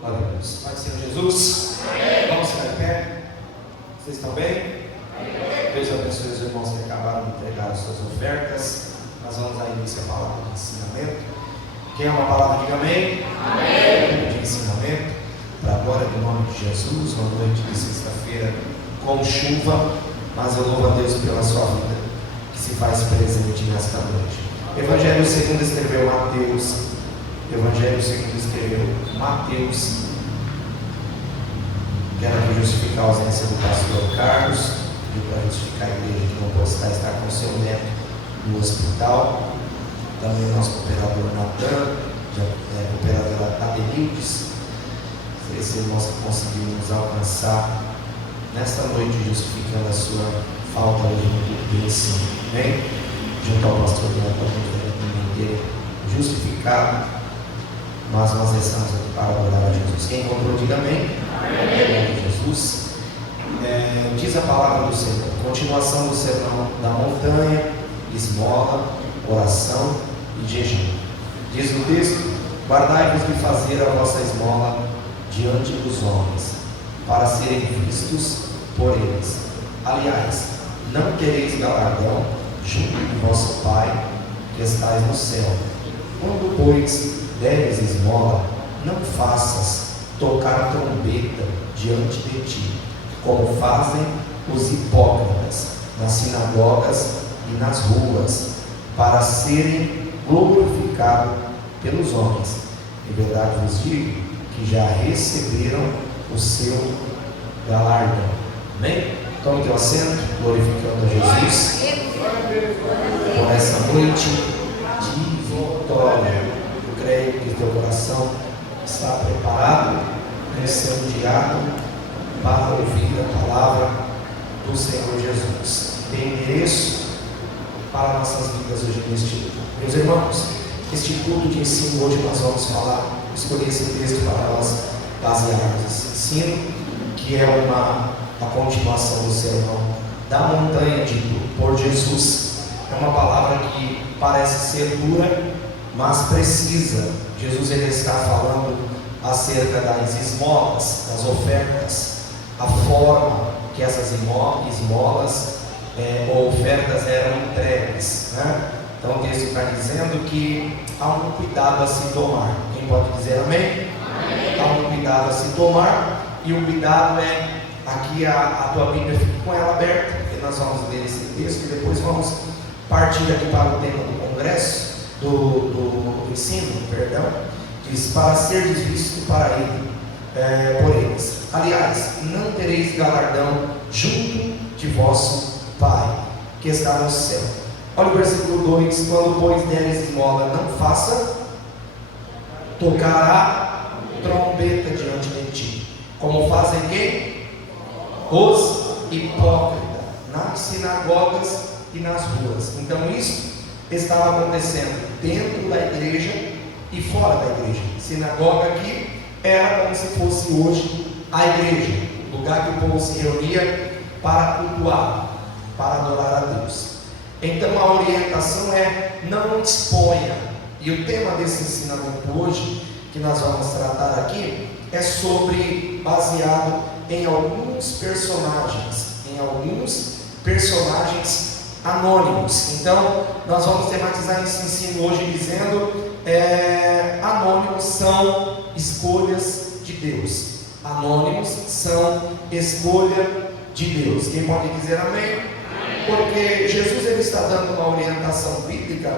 Glória a Deus. Pai do Senhor Jesus. Vamos ficar de pé. Vocês estão bem? Deus abençoe os irmãos que acabaram de entregar as suas ofertas. Nós vamos dar início à palavra de ensinamento. Quem ama a palavra, diga amém. Amém. De ensinamento, para a glória do nome de Jesus, uma noite de sexta-feira com chuva, mas eu louvo a Deus pela sua vida, que se faz presente nesta noite. Evangelho segundo escreveu Mateus. Evangelho segundo escreveu Mateus. Quero aqui justificar a ausência do pastor Carlos, e para justificar a igreja que não pode estar com o seu neto no hospital. Também o nosso cooperador Natan, cooperadora Adenildes. Esse irmão que conseguiu nos alcançar nesta noite, justificando a sua falta hoje no culto de ensino. Amém? Junto ao pastor Neto, a gente deve ter justificado, mas nós estamos aqui para adorar a Jesus. Quem encontrou, diga amém. Amém. Jesus. Diz a palavra do Senhor, continuação do sermão da montanha, esmola, oração e jejum. Diz o texto: guardai-vos de fazer a vossa esmola diante dos homens, para serem vistos por eles. Aliás, não tereis galardão junto de vosso Pai que estais no céu. Quando, pois, deres esmola, não faças tocar trombeta diante de ti, como fazem os hipócritas nas sinagogas e nas ruas, para serem glorificados pelos homens. Em verdade vos digo que já receberam o seu galardão. Amém? Tome teu assento, glorificando a Jesus por essa noite de vitória. Eu creio que teu coração está preparado, incendiado para ouvir a palavra do Senhor Jesus. Tem endereço para nossas vidas hoje neste dia. Meus irmãos, este culto de ensino, hoje nós vamos falar, escolhi esse texto para nós basearmos esse ensino, que é a continuação do sermão da montanha dito por Jesus. É uma palavra que parece ser dura, mas precisa. Jesus ele está falando acerca das esmolas, das ofertas, a forma que essas esmolas ou ofertas eram entregues, né? Então o texto está dizendo que há um cuidado a se tomar. Quem pode dizer amém? Amém. Há um cuidado a se tomar, e o cuidado é, aqui a tua Bíblia, fica com ela aberta, porque nós vamos ler esse texto e depois vamos partir aqui para o tema do congresso, do ensino, perdão. Diz: para ser visto para ele, por eles. Aliás, não tereis galardão junto de vosso Pai que está no céu. Olha o versículo 2: quando, pois, deres esmola, não faça tocar a trombeta diante de ti, como fazem quem? Os hipócritas, nas sinagogas e nas ruas. Então isso estava acontecendo dentro da igreja e fora da igreja. Sinagoga aqui era como se fosse hoje a igreja, o lugar que o povo se reunia para cultuar, para adorar a Deus. Então a orientação é: não exponha. E o tema desse ensinamento hoje, que nós vamos tratar aqui, é baseado em alguns personagens anônimos. Então nós vamos tematizar esse ensino hoje dizendo: anônimos são escolhas de Deus. Anônimos são escolha de Deus. Quem pode dizer amém? Porque Jesus ele está dando uma orientação bíblica,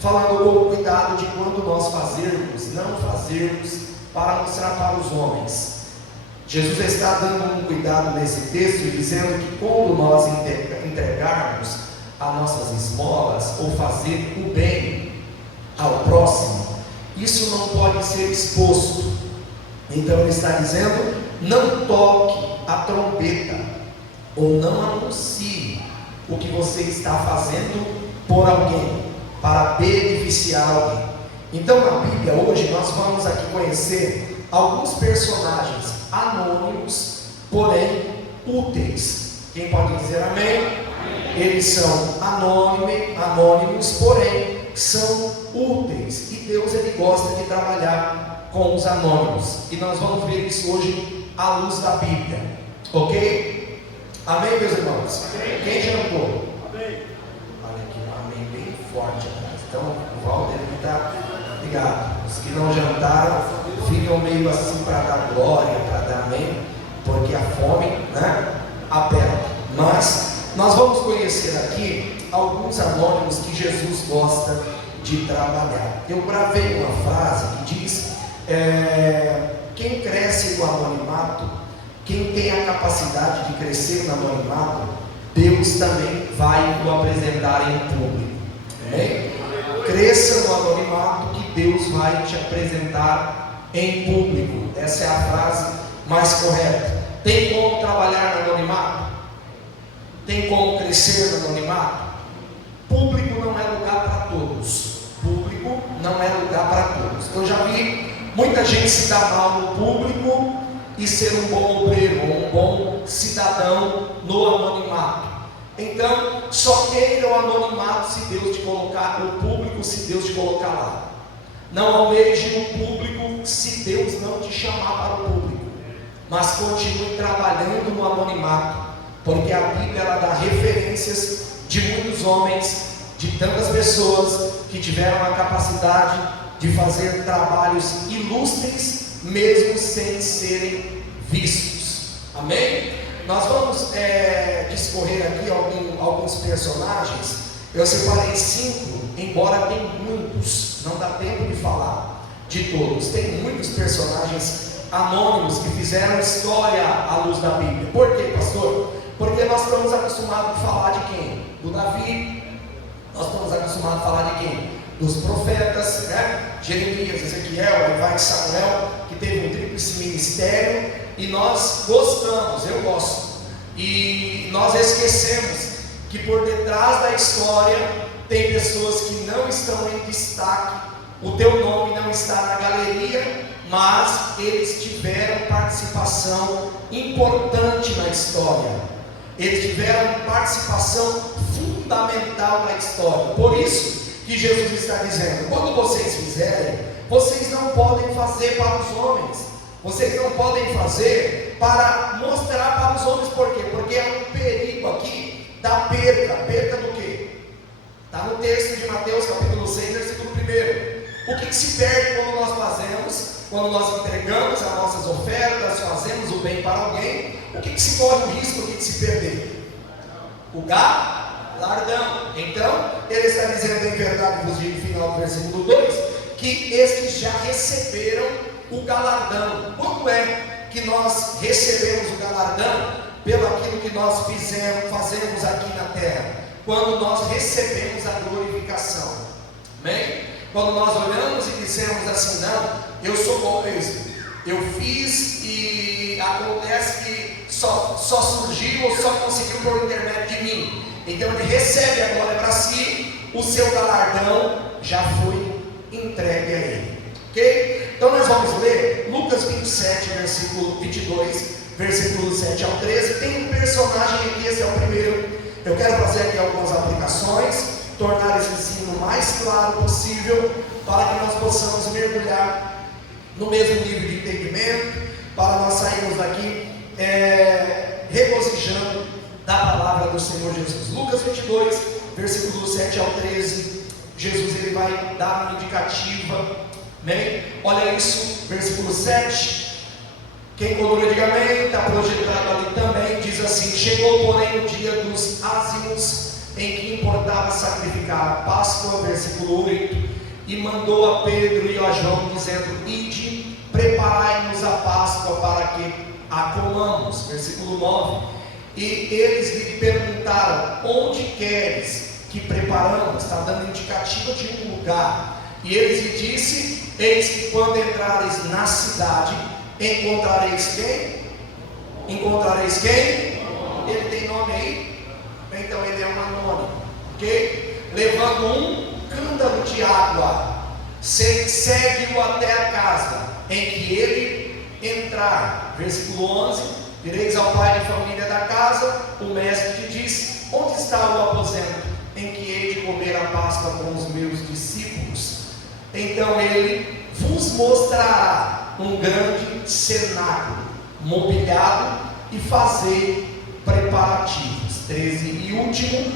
falando o cuidado de quando nós fazermos, não fazermos para mostrar para os homens. Jesus está dando um cuidado nesse texto, dizendo que quando nós entregarmos as nossas esmolas, ou fazer o bem ao próximo, isso não pode ser exposto. Então ele está dizendo: não toque a trombeta, ou não anuncie o que você está fazendo por alguém, para beneficiar alguém. Então na Bíblia hoje nós vamos aqui conhecer alguns personagens anônimos, porém úteis. Quem pode dizer amém? Eles são anônimos, porém são úteis, e Deus ele gosta de trabalhar com os anônimos, e nós vamos ver isso hoje à luz da Bíblia, ok? Amém, meus irmãos? Amém. Quem jantou? Amém. Olha aqui, um amém bem forte atrás. Então o Walter está ligado. Os que não jantaram ficam meio assim para dar glória, para dar amém, porque a fome, né, aperta. Mas nós vamos conhecer aqui alguns anônimos que Jesus gosta de trabalhar. Eu gravei uma frase que diz: quem cresce no anonimato, quem tem a capacidade de crescer no anonimato, Deus também vai o apresentar em público. Amém? Cresça no anonimato que Deus vai te apresentar em público. Essa é a frase mais correta. Tem como trabalhar no anonimato? Tem como crescer no anonimato? Público não é lugar para todos. Público não é lugar para todos. Eu já vi muita gente se dar mal no público e ser um bom obreiro, um bom cidadão no anonimato. Então, só queira o anonimato se Deus te colocar no público, se Deus te colocar lá. Não almeje o público se Deus não te chamar para o público, mas continue trabalhando no anonimato, porque a Bíblia ela dá referências de muitos homens, de tantas pessoas que tiveram a capacidade de fazer trabalhos ilustres, mesmo sem serem vistos. Amém? Nós vamos discorrer aqui alguns personagens. Eu separei 5, embora tenha muitos, não dá tempo de falar de todos. Tem muitos personagens anônimos que fizeram história à luz da Bíblia. Por quê, pastor? Porque nós estamos acostumados a falar de quem? Do Davi. Nós estamos acostumados a falar de quem? Dos profetas, né? Jeremias, Ezequiel, vai Samuel, que teve um tríplice ministério, e nós gostamos, eu gosto, e nós esquecemos que por detrás da história tem pessoas que não estão em destaque, o teu nome não está na galeria, mas eles tiveram participação importante na história, eles tiveram participação fundamental na história. Por isso que Jesus está dizendo: quando vocês fizerem, vocês não podem fazer para os homens, vocês não podem fazer para mostrar para os homens. Por quê? Porque há um perigo aqui da perca. Perca do quê? Está no texto de Mateus capítulo 6, versículo 1. O que se perde quando nós fazemos, quando nós entregamos as nossas ofertas, fazemos o bem para alguém? O que se corre o risco de se perder? O galardão. Então, ele está dizendo: em verdade vos digo, no final do versículo 2, que estes já receberam o galardão. Quando é que nós recebemos o galardão? Pelo aquilo que nós fazemos aqui na terra. Quando nós recebemos a glorificação. Amém? Quando nós olhamos e dizemos assim: não, eu sou bom mesmo, eu fiz e acontece que só surgiu ou só conseguiu por intermédio de mim. Então ele recebe a glória para si, o seu galardão já foi entregue a ele. Ok? Então nós vamos ler Lucas 27, versículo 22, versículo 7 ao 13. Tem um personagem aqui, esse é o primeiro. Eu quero fazer aqui algumas aplicações, tornar esse ensino o mais claro possível, para que nós possamos mergulhar no mesmo nível de entendimento, para nós sairmos daqui regozijando da palavra do Senhor Jesus. Lucas 22, versículo 7 ao 13. Jesus ele vai dar uma indicativa. Amém? Olha isso, versículo 7. Quem colocou, diga amém. Está projetado ali também. Diz assim: chegou porém o dia dos ázimos, em que importava sacrificar a Páscoa, versículo 8, e mandou a Pedro e a João, dizendo: ide, preparai-nos a Páscoa para que a comamos, versículo 9. E eles lhe perguntaram: onde queres que preparamos? Está dando indicativa de um lugar. E eles lhe disse: eis que quando entrares na cidade, encontrareis quem? Encontrareis quem? Ele tem nome aí? Então ele é um anônimo, ok? Levando um cântaro de água, segue-o até a casa em que ele entrar. Versículo 11. Direis ao pai de família da casa: o mestre te diz: onde está o aposento em que hei de comer a Páscoa com os meus discípulos, então ele vos mostrará um grande cenáculo mobiliado e fazer preparativos. 13 e último,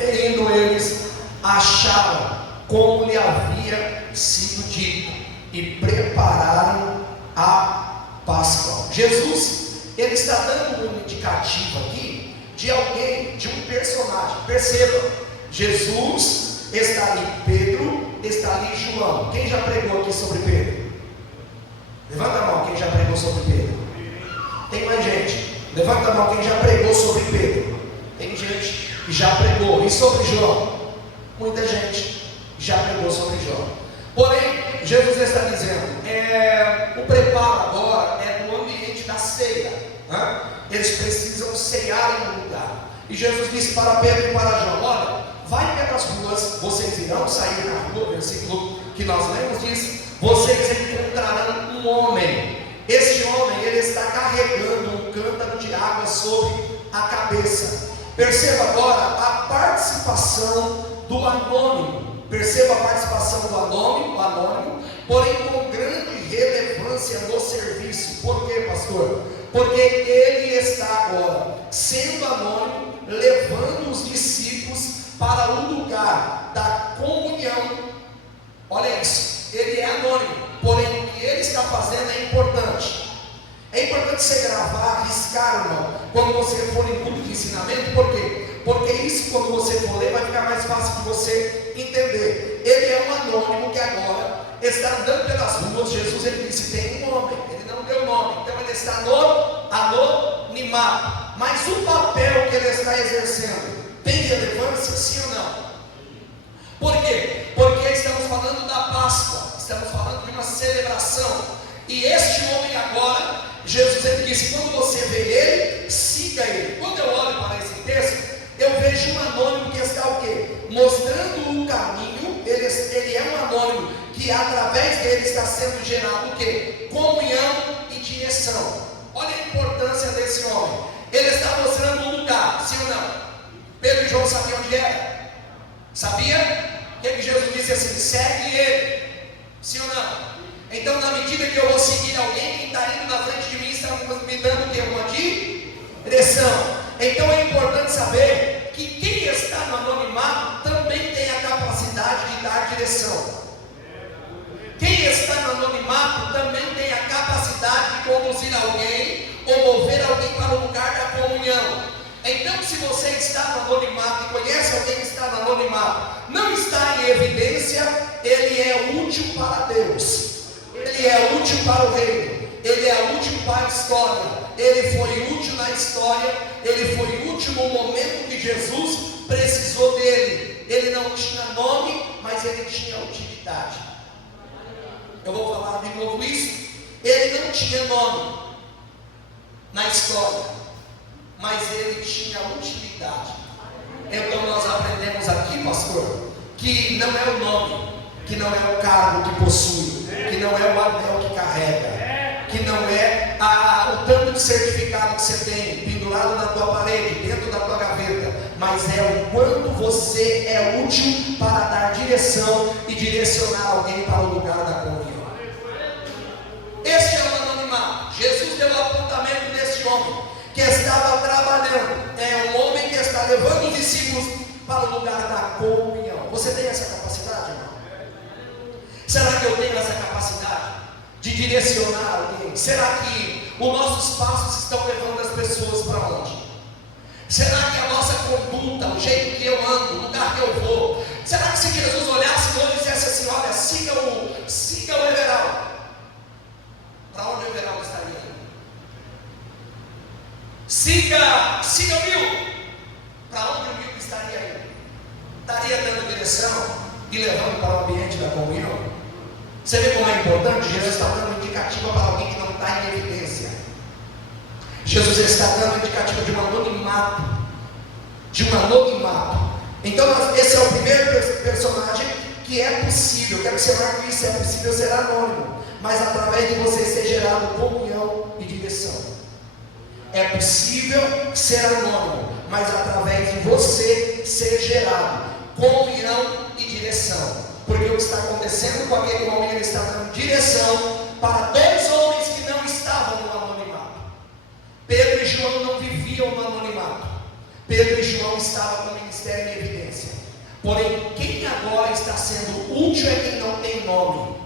indo eles, acharam como lhe havia sido dito e prepararam a Páscoa. Jesus, ele está dando um indicativo aqui de alguém, de um personagem. Perceba, Jesus está ali, Pedro está ali, João. Quem já pregou aqui sobre Pedro? Levanta a mão quem já pregou sobre Pedro. Tem mais gente. Levanta a mão quem já pregou sobre Pedro. Tem gente que já pregou. E sobre João? Muita gente já pregou sobre João. Porém, Jesus está dizendo, o preparo agora é no ambiente da ceia. Eles precisam ceiar em um lugar. E Jesus disse para Pedro e para João: olha, vai pelas ruas, vocês irão sair na rua. O versículo que nós lemos diz: vocês encontrarão um homem. Este homem, ele está carregando um cântaro de água sobre a cabeça. Perceba agora a participação do anônimo. Perceba a participação do anônimo, porém com grande relevância no serviço. Por quê, pastor? Porque ele está agora sendo anônimo, levando os discípulos para o lugar da comunhão. Olha isso, ele é anônimo, porém o que ele está fazendo é importante. É importante você gravar, riscar, irmão, quando você for em grupo de ensinamento. Por quê? Porque isso, quando você for ler, vai ficar mais fácil de você entender. Ele é um anônimo que agora está andando pelas ruas. Jesus, ele disse: tem um homem. Ele não deu nome, então ele está no anonimato. Mas o papel que ele está exercendo tem relevância, sim ou não? Por quê? Porque estamos falando da Páscoa, estamos falando de uma celebração. E este homem agora, Jesus, ele disse: quando você vê ele, siga ele. Quando eu olho para esse texto, eu vejo um anônimo que está o quê? Mostrando o caminho. Ele é um anônimo que através dele está sendo gerado o quê? Comunhão e direção. Olha a importância desse homem. Ele está mostrando um lugar, sim ou não? Pedro e João sabiam onde era? Sabia? O que Jesus disse assim? Segue ele, sim ou não? Então, na medida que eu vou seguir alguém, quem está indo na frente de mim está me dando o quê? Uma direção. Então é importante saber que quem está no anonimato também tem a capacidade de dar direção. Quem está no anonimato também tem a capacidade de conduzir alguém ou mover alguém para o lugar da comunhão. Então, se você está no anonimato e conhece alguém que está no anonimato, não está em evidência, ele é útil para Deus, ele é útil para o reino, ele é útil para a história, ele foi útil na história, ele foi útil no momento que Jesus precisou dele. Ele não tinha nome, mas ele tinha utilidade. Eu vou falar de novo isso. Ele não tinha nome na história, mas ele tinha utilidade. Então nós aprendemos aqui, pastor, que não é o nome, que não é o cargo que possui, que não é o anel que carrega, que não é o tanto de certificado que você tem pendurado na tua parede, dentro da tua gaveta, mas é o quanto você é útil para dar direção e direcionar alguém para o lugar da comunhão. Este é o anonimato. Jesus deu o apontamento desse homem que estava trabalhando. É um homem que está levando os discípulos para o lugar da comunhão. Você tem essa capacidade, irmão? Será que eu tenho essa capacidade de direcionar alguém? Será que os nossos passos estão levando as pessoas para onde? Será que a nossa conduta, o jeito que eu ando, o lugar que eu vou, será que se Jesus olhasse hoje e dissesse assim: olha, siga o Everaldo, para onde o Everaldo estaria indo? Siga o Milton, para onde o Milton estaria indo? Estaria dando direção e levando para o ambiente da comunhão? Você vê como é importante? Jesus está dando indicativa para alguém que não está em evidência. Jesus está dando indicativa de um anonimato. Então esse é o primeiro personagem que é possível. Eu quero que você marque isso: é possível ser anônimo, mas através de você ser gerado comunhão e direção. É possível ser anônimo, mas através de você ser gerado comunhão e direção, porque o que está acontecendo com aquele homem, ele está dando direção para dois homens que não estavam no anonimato. Pedro e João não viviam no anonimato. Pedro e João estavam com o ministério em evidência. Porém, quem agora está sendo útil é quem não tem nome.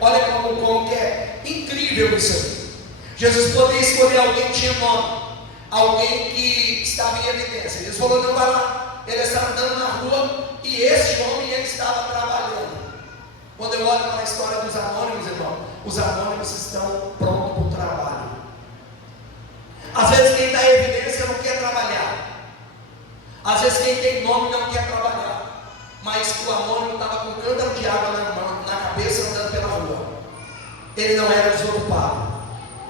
Olha como que é incrível isso aqui. Jesus poderia escolher alguém que tinha nome, alguém que estava em evidência. Jesus falou: não, vai lá. Ele estava andando na rua e este homem, ele estava trabalhando. Quando eu olho para a história dos anônimos, irmão, os anônimos estão prontos para o trabalho. Às vezes quem está em evidência não quer trabalhar. Às vezes quem tem nome não quer trabalhar. Mas o anônimo estava com um cântaro de água na cabeça, andando pela rua. Ele não era desocupado.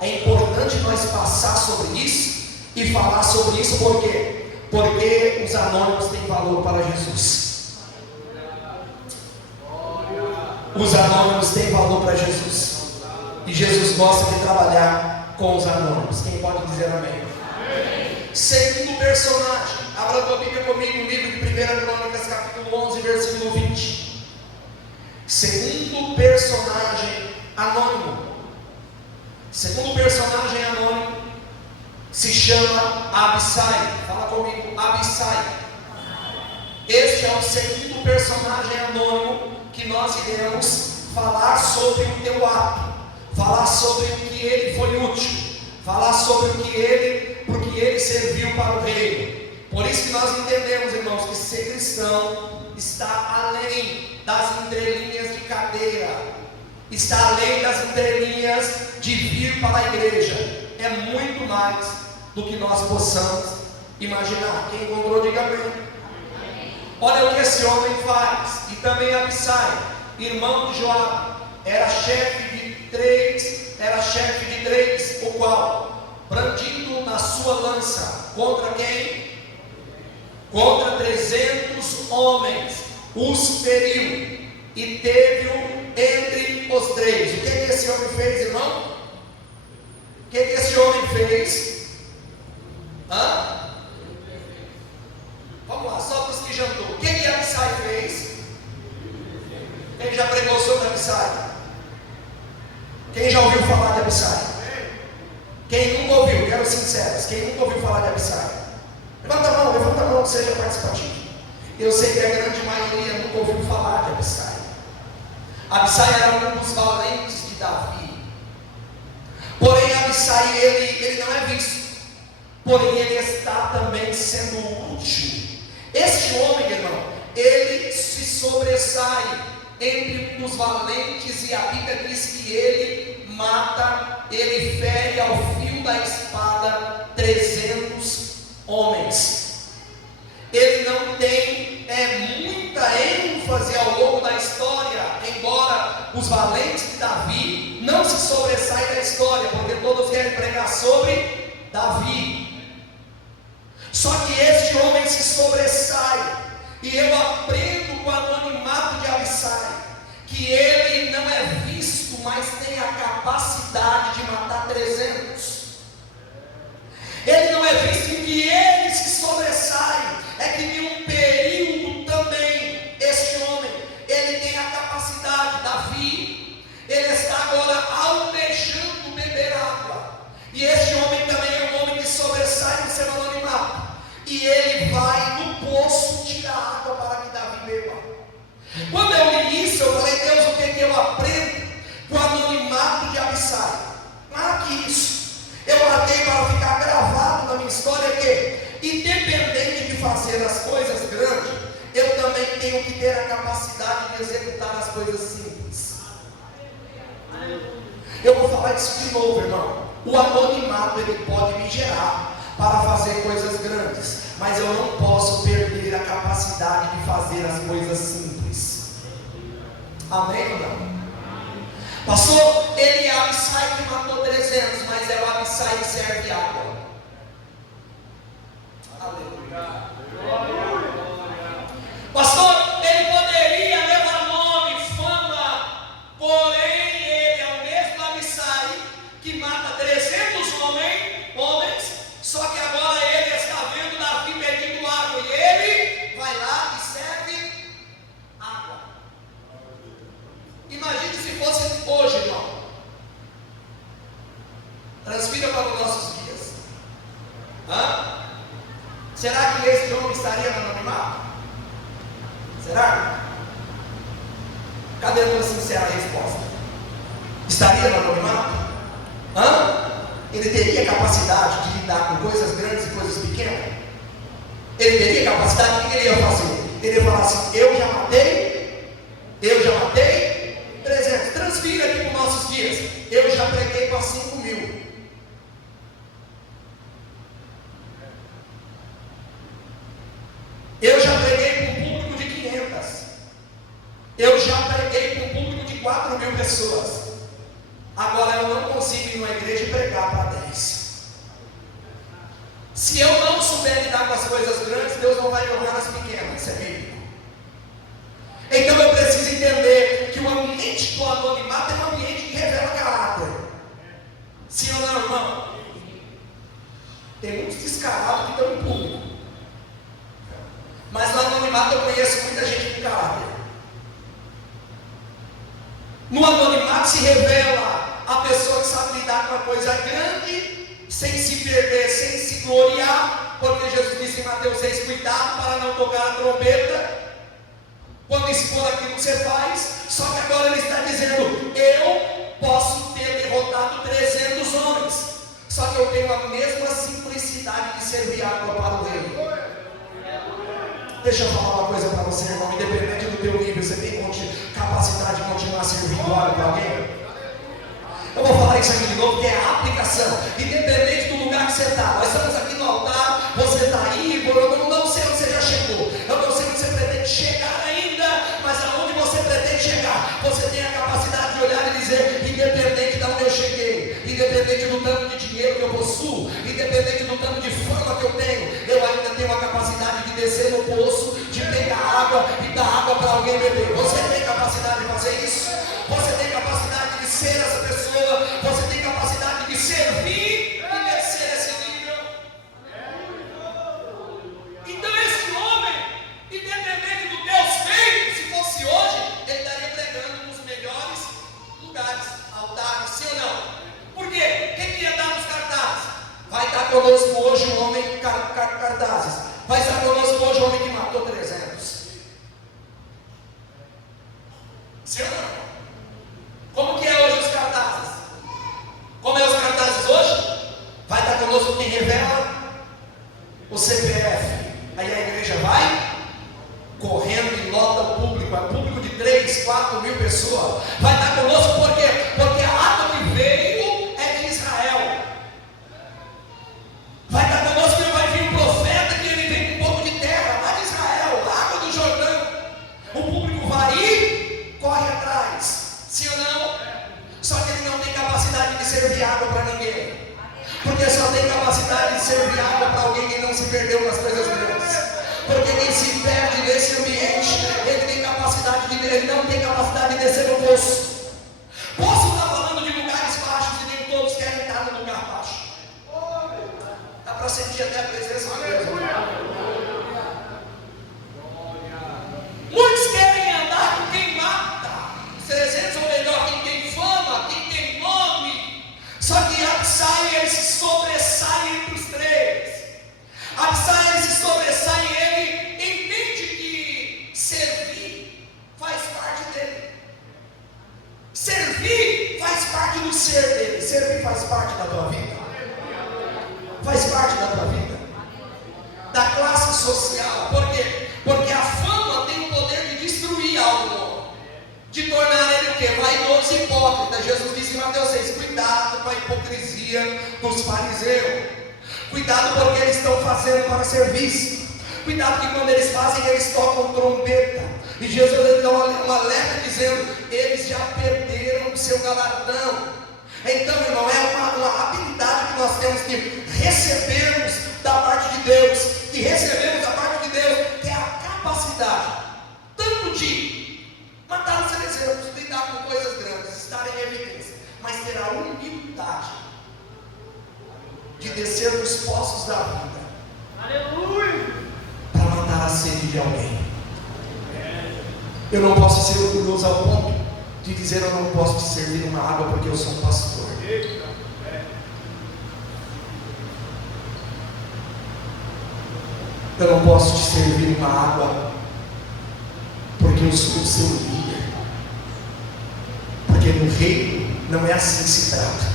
É importante nós passar sobre isso e falar sobre isso, por quê? Porque os anônimos têm valor para Jesus. Os anônimos têm valor para Jesus. E Jesus gosta de trabalhar com os anônimos. Quem pode dizer amém? Amém. Segundo personagem, abra tua Bíblia comigo no livro de 1 Crônicas, capítulo 11, versículo 20. Segundo personagem anônimo. Segundo personagem anônimo se chama Abissai. Fala comigo, Abissai. Este é o segundo personagem anônimo que nós iremos falar sobre o teu ato, falar sobre o que ele foi útil, falar sobre porque ele serviu para o reino. Por isso que nós entendemos, irmãos, que ser cristão está além das entrelinhas de cadeira, está além das entrelinhas de vir para a igreja. É muito mais do que nós possamos imaginar. Quem encontrou, diga amém. Olha o que esse homem faz. E também Abissai, irmão de Joabe, era chefe de três, o qual, brandindo na sua lança, contra quem? Contra 300 homens, os feriu, e teve-o entre os três. O que esse homem fez, irmão? O que esse homem fez? Vamos lá, só para os que jantou. O que Abissai fez? Quem já pregou sobre Abissai? Quem já ouviu falar de Abissai? Quem nunca ouviu? Quero sinceros. Quem nunca ouviu falar de Abissai? Levanta a mão, que seja participativo. Eu sei que a grande maioria nunca ouviu falar de Abissai. Abissai era um dos valentes de Davi. Porém, Abissai, ele não é visto. Porém, ele está também sendo útil. Este homem, irmão, ele se sobressai entre os valentes, e a Bíblia diz que ele mata, ele fere ao fio da espada 300 homens. Ele não tem muita ênfase ao longo da história, embora os valentes de Davi não se sobressaem da história, porque todos querem pregar sobre Davi. Só que este homem se sobressai, e eu aprendo com o anonimato de Abissai, que ele não é visto, mas tem a capacidade de matar 300. Ele não é visto em que ele se sobressai, é que em um período também, este homem, ele tem a capacidade. Davi, ele está agora almejando beber água, e este homem também é um homem que sobressai no seu anonimato, e ele vai no poço tirar água para que Davi beba. Quando eu li isso, eu falei: Deus, o que eu aprendo com o anonimato de Abissai? Marque isso. Eu marquei para ficar gravado na minha história que, independente de fazer as coisas grandes, eu também tenho que ter a capacidade de executar as coisas simples. Eu vou falar disso de novo, irmão. O anonimato, ele pode me gerar para fazer coisas grandes, mas eu não posso perder a capacidade de fazer as coisas simples. Amém ou não? Pastor, ele é Abissai que matou 300, mas é o Abissai que serve água. Aleluia. Pastor, ele poderia levar nome, fama, porém ele é o mesmo Abissai que mata 300 homens, só que agora ele está vendo Davi pedindo água, e ele Cadê a tua sincera resposta? Estaria no anonimato? Ele teria capacidade de lidar com coisas grandes e coisas pequenas? Ele teria capacidade, o que ele ia fazer? Ele ia falar assim: eu já matei 300, transfira aqui para os nossos dias, eu já preguei para 5.000. Eu já preguei para um público de 500. Eu já preguei para um público de 4.000 pessoas. Agora eu não consigo ir numa igreja e pregar para 10. Se eu não souber lidar com as coisas grandes, Deus não vai me honrar nas pequenas. Isso é bíblico. Então eu preciso entender que o ambiente do anonimato é um ambiente que revela caráter. Sim ou não, irmão? Tem muitos descarados que estão em público, mas no anonimato eu conheço muita gente com caráter. No anonimato se revela a pessoa que sabe lidar com uma coisa grande, sem se perder, sem se gloriar, porque Jesus disse em Mateus 6, cuidado para não tocar a trombeta, quando expor aquilo que você faz. Só que agora ele está dizendo: eu posso ter derrotado 300 homens, só que eu tenho a mesma simplicidade de servir água para o rei. Deixa eu falar uma coisa para você, irmão. Independente do teu nível, você tem capacidade de continuar servindo água para alguém? Eu vou falar isso aqui de novo, que é a aplicação. Independente do lugar que você está, nós estamos aqui no altar, você está aí, eu não sei onde você já chegou, eu não sei onde você pretende chegar ainda, mas aonde você pretende chegar, você tem a capacidade de olhar e dizer: independente de onde eu cheguei, independente do tanto de dinheiro que eu possuo, independente do tanto de fama que eu tenho, eu ainda tenho a capacidade de descer no poço, de pegar água e dar água para alguém beber. Você tem capacidade de fazer isso? Você tem capacidade de ser essa pessoa? Você tem capacidade de servir e descer esse nível? Então esse homem, independente do Deus feito, se fosse hoje, ele estaria pregando nos melhores lugares, altares, sim ou não? Por quê? Quem que ia dar nos cartazes? Vai estar conosco hoje um homem com cartazes. Vai estar conosco hoje um homem que matou 300. Sim ou não? Como que é hoje os cartazes? Como é os cartazes hoje? Vai estar conosco quem revela o CPF. Aí a igreja vai correndo e lota o público. É público de 3, 4 mil pessoas. Vai estar conosco por quê? Porque a água que veio é de Israel. Vai estar conosco porque vai vir um profeta que ele vem com um pouco de terra lá de Israel, água do Jordão. O público vai ir, corre atrás. Sim ou não? Só que ele não tem capacidade de servir água para ninguém. Porque só tem capacidade de servir água para alguém que não se perdeu nas coisas grandes. Porque quem se perde nesse ambiente, ele não tem capacidade de descer no poço. Poço está falando de lugares baixos e nem todos querem estar no lugar baixo. Dá para sentir até a presença de Deus. Muitos querem andar com quem mata. 300 ou melhor, quem tem fama, quem tem nome. Só que Absai, ele se sobressai entre os três. Absai, ele se sobressai e ele entende que servir faz parte dele. Servir faz parte do ser dele. Servir faz parte da tua vida. Faz parte da tua vida. Da classe social. Por quê? Porque a fama tem o poder de destruir algo, de tornar ele o quê? Vaidoso e hipócrita. Jesus disse em Mateus 6, cuidado com a hipocrisia dos fariseus. Cuidado porque eles estão fazendo para ser visto. Cuidado que quando eles fazem, eles tocam trombeta. E Jesus ele dá um alerta dizendo: eles já perderam o seu galardão. Então, irmão, é uma habilidade que nós temos que recebermos da parte de Deus. Que recebemos da parte de Deus, que é a capacidade tanto de matar os exemplos, lidar com coisas grandes, estar em evidência, mas ter a humildade de descer nos poços da vida. Aleluia! Para matar a sede de alguém. Eu não posso ser orgulhoso ao ponto de dizer: eu não posso te servir uma água porque eu sou um pastor. Eu não posso te servir uma água porque eu sou o seu líder. Porque no reino não é assim que se trata.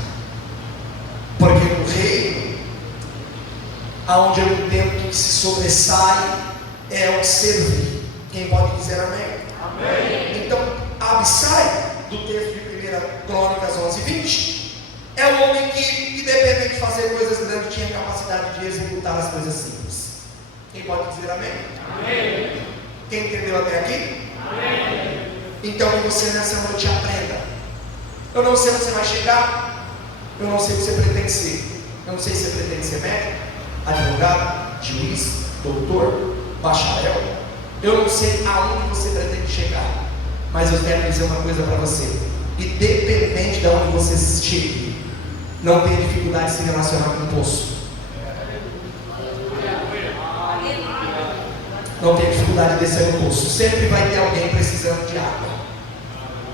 Porque no reino, aonde eu entendo que se sobressai é o servir. Quem pode dizer amém? Amém. Então, Abissai, do texto de 1 Crônicas 11:20, é um homem que, independente de fazer coisas grandes, tinha capacidade de executar as coisas simples. Quem pode dizer amém? Amém. Quem entendeu até aqui? Amém. Então, que você nessa noite aprenda. Eu não sei onde você vai chegar, eu não sei o que você pretende ser. Eu não sei se você pretende ser médico, advogado, juiz, doutor, bacharel. Eu não sei aonde você pretende chegar, mas eu quero dizer uma coisa para você: independente de onde você chegue, não tenha dificuldade de se relacionar com o poço. Não tenha dificuldade de descer no poço. Sempre vai ter alguém precisando de água.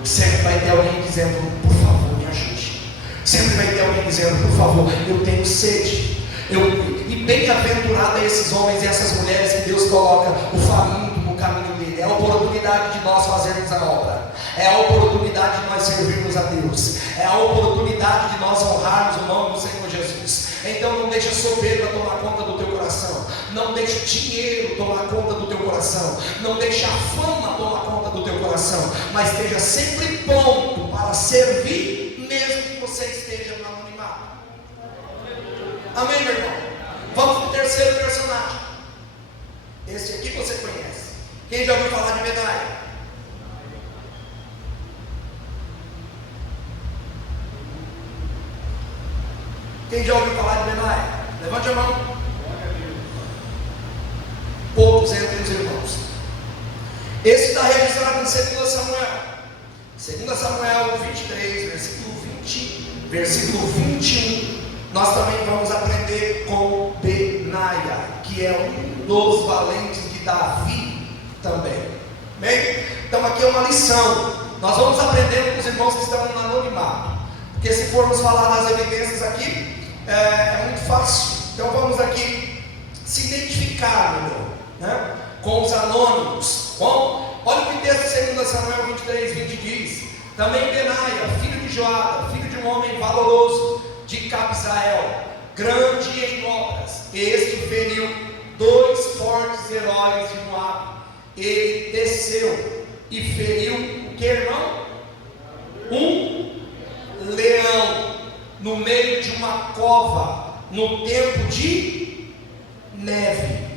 Sempre vai ter alguém dizendo: por favor, me ajude. Sempre vai ter alguém dizendo: por favor, eu tenho sede. E bem-aventurado é esses homens e essas mulheres que Deus coloca o faminto no caminho dele. É a oportunidade de nós fazermos a obra. É a oportunidade de nós servirmos a Deus. É a oportunidade de nós honrarmos o nome do Senhor Jesus. Então não deixa a soberba tomar conta do teu coração. Não deixa o dinheiro tomar conta do teu coração. Não deixa a fama tomar conta do teu coração. Mas esteja sempre pronto para servir, mesmo que você esteja no anonimato. Amém, meu irmão? Vamos para o terceiro personagem. Esse aqui você conhece. Quem já ouviu falar de Benaia? Quem já ouviu falar de Benaia? Levante a mão. Poucos entre os irmãos. Esse está registrado em 2 Samuel. 2 Samuel 23, versículo 21. Nós também vamos aprender com Benaia, que é um dos valentes de Davi também. Bem? Então aqui é uma lição. Nós vamos aprender com os irmãos que estão no anonimato. Porque se formos falar das evidências aqui, é muito fácil. Então vamos aqui se identificar, né, com os anônimos. Bom, olha o que o texto de 2 Samuel 23:20 diz: também Benaia, filho de Joada, filho de um homem valoroso de Cabzael, grande em obras, este feriu 2 fortes heróis de Moabe. Ele desceu e feriu o que, irmão? Um leão no meio de uma cova, no tempo de neve.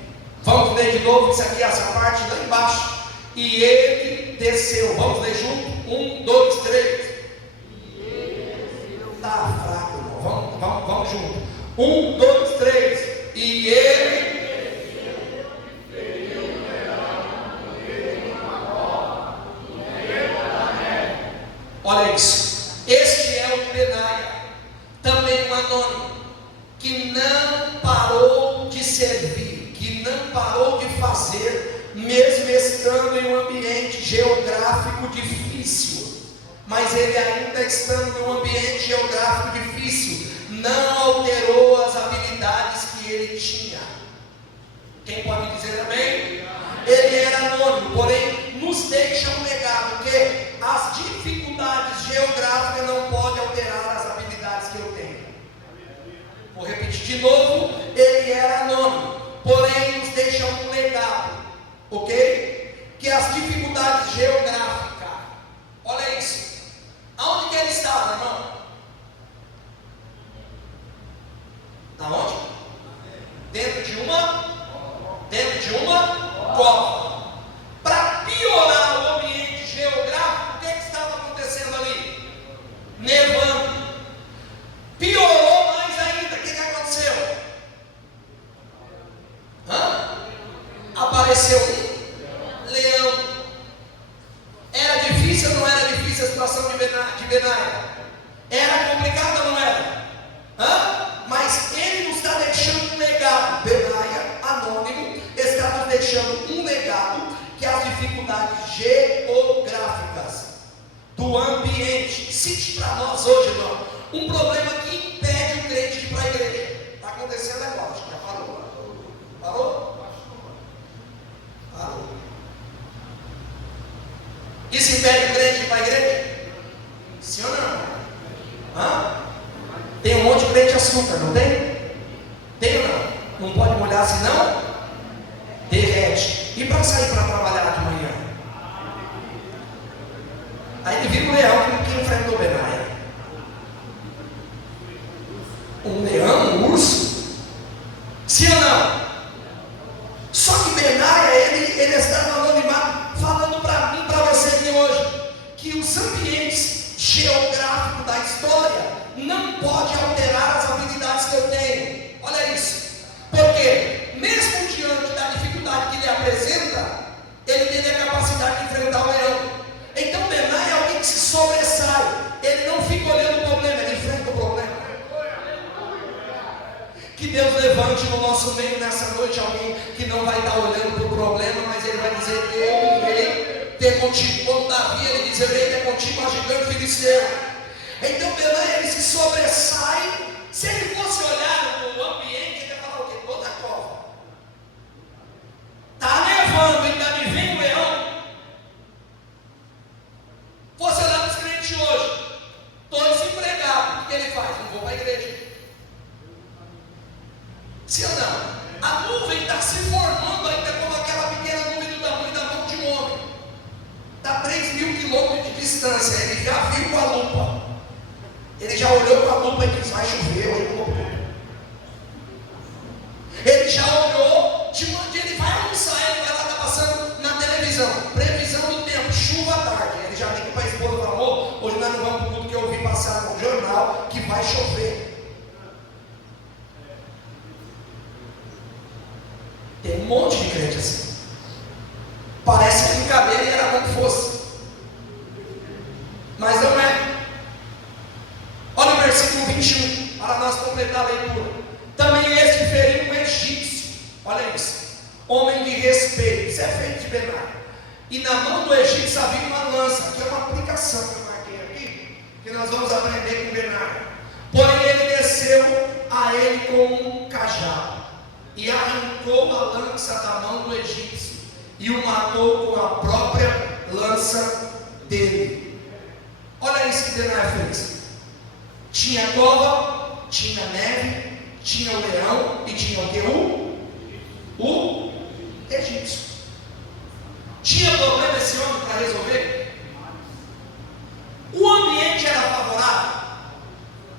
Vamos ler de novo isso aqui, essa parte lá embaixo. E ele desceu. Vamos ler junto? 1, 2, 3. Está fraco, irmão. Vamos junto. 1, 2, 3. E ele olha isso. Este é o Benaia, também um anônimo, que não parou de servir, que não parou de fazer, mesmo estando em um ambiente geográfico difícil. Mas ele ainda estando em um ambiente geográfico difícil, não alterou as habilidades que ele tinha. Quem pode dizer amém? Ele era anônimo, porém nos deixa um legado que as dificuldades geográficas não podem alterar as habilidades que eu tenho. Vou repetir de novo: ele era anônimo, porém nos deixa um legado, ok? Que as dificuldades geográficas, olha isso, aonde que ele estava, irmão? Aonde? Dentro de uma cova. Para piorar o ambiente geográfico, o que estava acontecendo ali? Nevando. Piorou mais ainda. O que aconteceu? Apareceu um leão. Era difícil ou não era difícil a situação de Benaia? Era complicada ou não era? Mas ele nos está deixando um legado. Benaia, anônimo, está nos deixando um legado, que é as dificuldades geográficas do ambiente. Cite para nós hoje, irmão, um problema que impede o crente de ir para a igreja. Está acontecendo agora, já parou? Parou? Parou. Isso impede o crente de ir para a igreja? Sim ou não? Tem um monte de leite de açúcar, não tem? Tem ou não? Não pode molhar senão derrete. E para sair para trabalhar de manhã? Aí ele vira um leão que enfrentou Benaia. Um leão, um urso? Sim ou não? Só que Benaia, ele está no anonimato, falando para mim, para você aqui hoje, que os ambientes geográficos da história não pode alterar as habilidades que eu tenho. Olha isso. Porque mesmo diante da dificuldade que ele apresenta, ele tem a capacidade de enfrentar o leão. Então Benaia é alguém que se sobressai. Ele não fica olhando o problema, ele enfrenta o problema. Que Deus levante no nosso meio nessa noite alguém que não vai estar olhando para o problema, mas ele vai dizer: eu irei ter contigo. Como Davi, ele diz: eu irei ter contigo a gigante filisteu. Então Benaia, ele se sobressai. Se ele fosse olhar no ambiente, ele ia falar o quê? Toda a cova. Está nevando, ainda me vem o leão. Fosse olhar para os crentes hoje, estou desempregado, o que ele faz? Não vou para a igreja. Sim ou não? A nuvem está se formando ainda como aquela pequena nuvem do tamanho da mão de um homem. Está 3.000 quilômetros de distância. Ele já viu com a lupa. Ele já olhou com a lupa e disse: vai chover hoje. Ele já olhou, ele vai almoçar, ele vai lá, está passando na televisão. Previsão do tempo, chuva à tarde. Ele já liga para a esposa e fala: amor, hoje nós não vamos para o culto que eu ouvi passar no jornal que vai chover. Tem um monte de crente assim. Parece brincadeira e era como fosse, mas não é. Olha o versículo 21, para nós completar a leitura. Também este feriu um egípcio. Olha isso. Homem de respeito. Isso é feito de Benaia. E na mão do egípcio havia uma lança, que é uma aplicação que eu marquei aqui, que nós vamos aprender com Benaia. Porém ele desceu a ele com um cajado e arrancou a lança da mão do egípcio e o matou com a própria lança dele. Olha isso que Benaia fez. Tinha cova, tinha neve, tinha o leão e tinha o que? O egípcio. Tinha problema esse homem para resolver? O ambiente era favorável?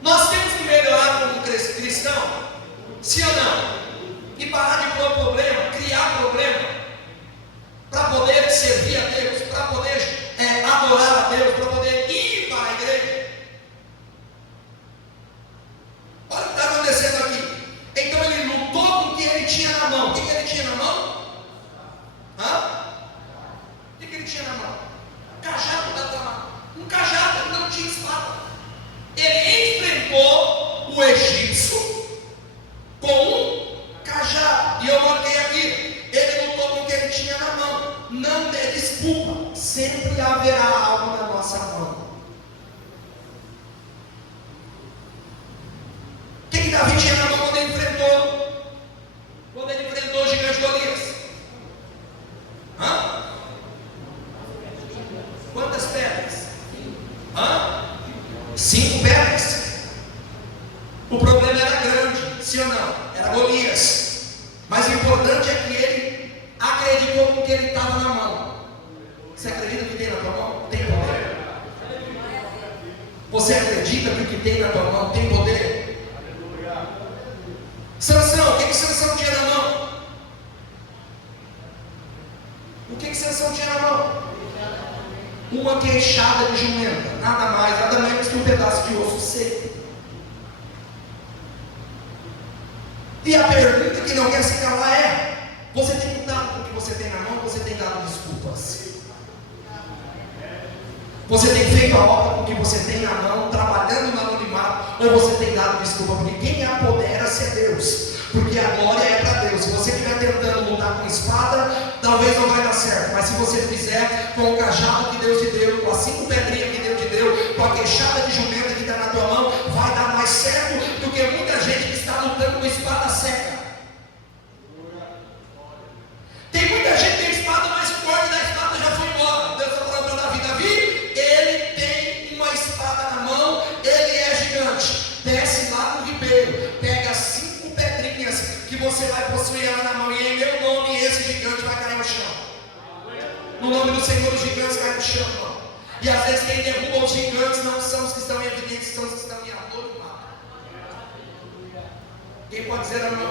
Nós temos que melhorar como cristão? Sim ou não? E parar de pôr problema, criar problema, para poder servir a Deus, para poder adorar a Deus, para poder ir para a igreja. Olha o que está acontecendo aqui. Então ele lutou com o que ele tinha na mão. O que ele tinha na mão? O que ele tinha na mão? Cajado da mão. Um cajado, ele não tinha espada. Ele enfrentou o egípcio com um cajado. E eu marquei aqui. Ele lutou com o que ele tinha na mão. Não dê desculpa. Sempre haverá algo na nossa mão. O que Davi tinha na mão quando ele enfrentou? Quando ele enfrentou o gigante Golias? Quantas pedras? 5 pedras. O problema era grande, sim ou não? Era Golias. Mas o importante é que ele acreditou com o que ele estava na mão. Você acredita que tem na tua mão? Tem poder. Você acredita que o que tem na tua mão tem poder? Sansão, o que Sansão tinha na mão? O que Sansão tinha na mão? Uma queixada de jumenta, nada mais, nada menos que um pedaço de osso seco. E a pergunta que não quer se calar é: você tem lutado com o que você tem na mão, ou você tem dado desculpas? Você tem feito a obra com o que você tem na mão, trabalhando no anonimato, ou você tem dado desculpa? Porque quem apodera-se é Deus, porque a glória é para Deus. Se você estiver tentando lutar com espada, talvez não vai dar certo, mas se você fizer com o cajado que Deus te deu, com as 5 pedrinhas que Deus te deu, com a queixada de jumenta que está na tua mão, vai dar mais certo do que muita gente que está lutando com espada seca. Tem muita gente que tem espada, mas o corte da espada já foi embora. Deus está falando para Davi: Davi, ele tem uma espada do Senhor, os gigantes caem no chão. E às vezes quem derruba os gigantes não são os que estão em evidência, são os que estão em anonimato. Quem pode dizer amém?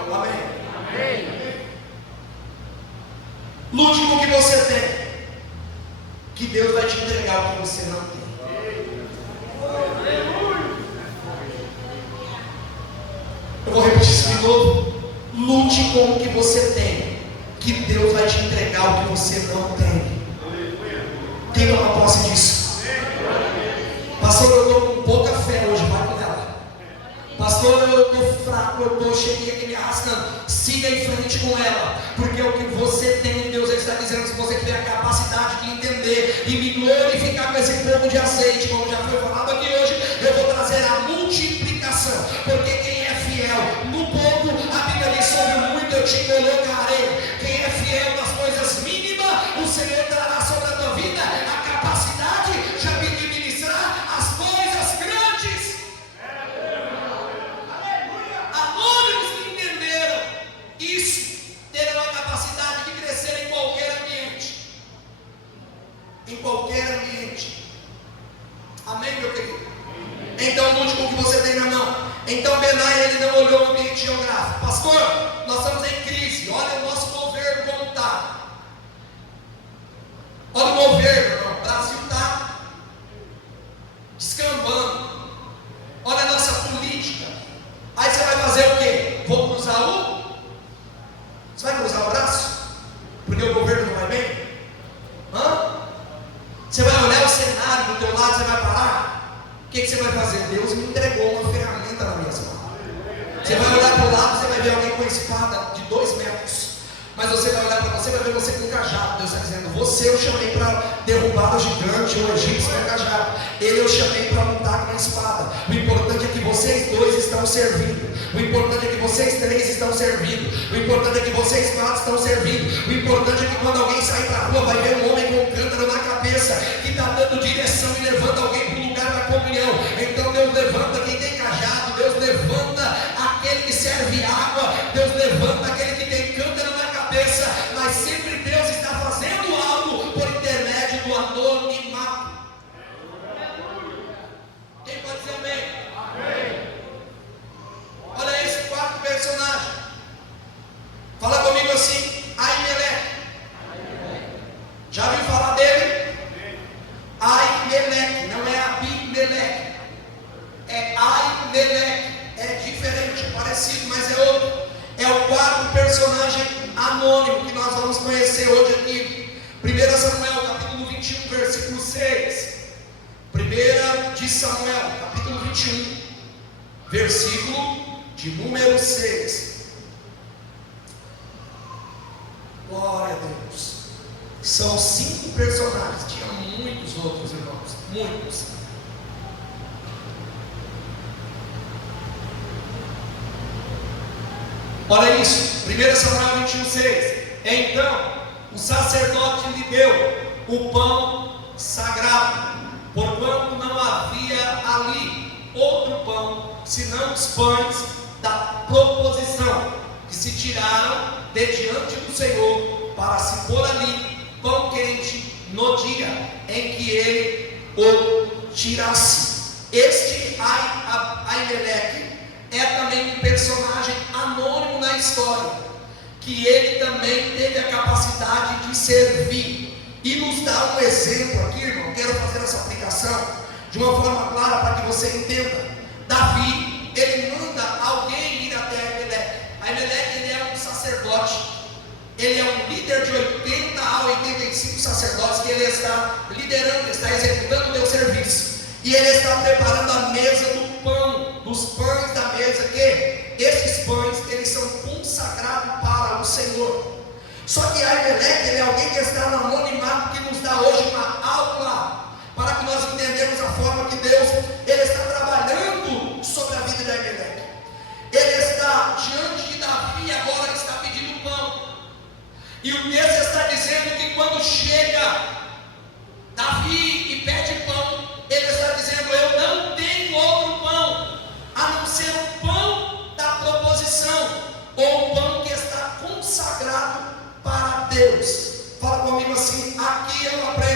Amém. Lute com o que você tem, que Deus vai te entregar o que você não tem. Eu vou repetir isso de novo. Lute com o que você tem, que Deus vai te entregar o que você não tem. Quem toma posse disso? Pastor, eu estou com pouca fé hoje, vai com ela. Pastor, eu estou fraco, cheguei aqui me arrastando. Siga em frente com ela, porque o que você tem em Deus, Ele está dizendo, se você tiver a capacidade de entender e me glorificar com esse pouco de azeite, como já foi falado aqui hoje, eu vou trazer a multiplicação, porque quem é fiel no pouco, a Bíblia diz, sobre muito eu te colocarei. Quem é fiel nas coisas mínimas, o Senhor trará sobre a tua vida a capacidade de ministrar as coisas grandes. Anônimos que entenderam isso terão a capacidade de crescer em qualquer ambiente. Em qualquer ambiente. Amém, meu querido? Então lute com o que você tem na mão. Então Benaia, ele não olhou o ambiente geográfico. Pastor, nós estamos em crise. Olha o nosso governo como está. Olha o governo, irmão. O Brasil está descambando. Olha a nossa política. Aí você vai fazer o quê? Vou cruzar o? Você vai cruzar o braço? Porque o governo não vai bem? Você vai olhar o cenário do teu lado, você vai parar? O que você vai fazer? Deus me entregou uma ferramenta na minha mão. Você vai olhar para o lado, você vai ver alguém com espada de 2 metros. Mas você vai olhar para você, vai ver você com um cajado. Deus está dizendo, você eu chamei para derrubar o gigante, o egípcio com o cajado. Ele eu chamei para lutar com a espada. O importante é que vocês dois estão servindo. O importante é que vocês 3 estão servindo. O importante é que vocês 4 estão servindo. O importante é que quando alguém sair para a rua, vai ver um homem com um cântaro na cabeça, que está dando direção e levanta alguém para o lugar da comunhão. Então Deus levanta quem tem cajado. Deus levanta aquele que serve água. Deus levanta aquele que tem cântaro na cabeça. Mas sempre Deus está fazendo algo por intermédio do anonimato. Quem pode dizer amém? Amém. Olha esse 4º personagem. Fala comigo assim, Aimeleque. Já ouviu falar dele? Aimeleque, não é Abimeleque. É Aimeleque. É diferente, parecido, mas é outro. É o 4º personagem anônimo que nós vamos conhecer hoje aqui. 1 Samuel, capítulo 21, versículo 6. 1 de Samuel, capítulo 21, versículo de número 6. Glória a Deus. São 5 personagens. Tinha muitos outros, irmãos. Muitos. Olha isso. 1 Samuel 21, 6. Então o sacerdote lhe deu o pão sagrado, porquanto não havia ali outro pão, senão os pães da proposição, que se tiraram de diante do Senhor, para se pôr ali pão quente no dia em que ele o tirasse. Este Aimeleque é também um personagem anônimo na história, que ele também teve a capacidade de servir. E nos dá um exemplo aqui, irmão. Quero fazer essa aplicação de uma forma clara para que você entenda. Davi, ele manda alguém ir até Aimeleque. Aimeleque, ele é um sacerdote. Ele é um líder de 80 a 85 sacerdotes que ele está liderando, está executando o seu serviço. E ele está preparando a mesa do pão, dos pães da mesa, que esses pães, eles são consagrados para o Senhor. Só que Aimeleque, ele é alguém que está no anonimato, que nos dá hoje uma aula, para que nós entendamos a forma que Deus, ele está trabalhando sobre a vida de Aimeleque. Ele está diante de Davi, agora ele está pedindo pão. E o texto está dizendo que quando chega Davi e pede pão, ele está dizendo, eu não tenho outro pão, a não ser o pão da proposição, ou o pão que está consagrado para Deus. Fala comigo assim, aqui eu aprendo